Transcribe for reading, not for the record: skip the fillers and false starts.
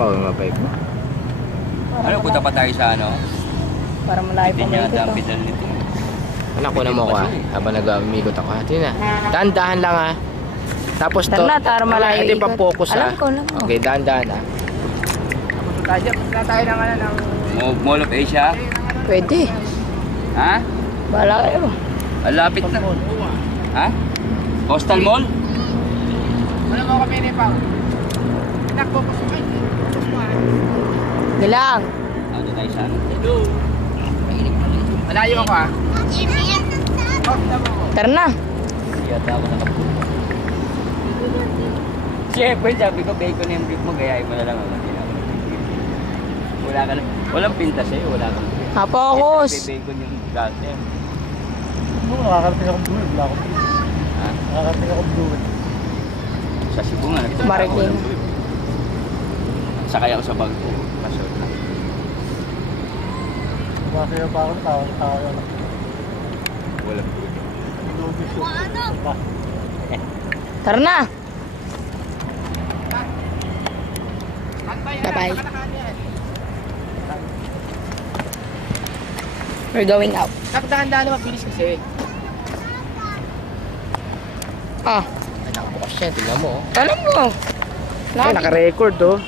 pa, mapay pa. Ano, punta pa tayo sa ano? Para malayo pa Hindi niya may ang ito. pedal nito. Anak ko na mo ko ha, habang nag-umikot ako. Ito na, dahan-dahan lang ha. Tapos to, Tara, malayo ito yung ikot. pang-focus ha. Alam ko. Okay, dahan-dahan ha. Punta tayo ng ano ng... Mall of Asia? Pwede. Ha? Bahala kayo. Malapit na. Ha? Coastal Mall? Ano mo kami ni Pao? Pinag-focus mo kayo. Bilang. Ano tayo sa ano? Malayo ako ha. Tara na. Yata ako nakapunta. Siyempre, sabi ko, bacon yung beef mo, gayahin mo na lang ako. Wala ka lang. Walang pintas eh, wala kang beef. Focus. Bacon yung garter. Nakakarating ako doon. Wala akong doon. Ha? Nakakarating ako doon. Sa Cebu nga, nakita Mariting. ako walang beef. Sakay ako sa bag ko. Pasok na. Masaya pa ako. Tawa lang. Walang beef. Tara na. Bye-bye. We're going out. Dahan-dahan na mabilis kasi. Ah, Ay, nakabukas siya, tingnan mo. alam mo. Ay, naka-record oh.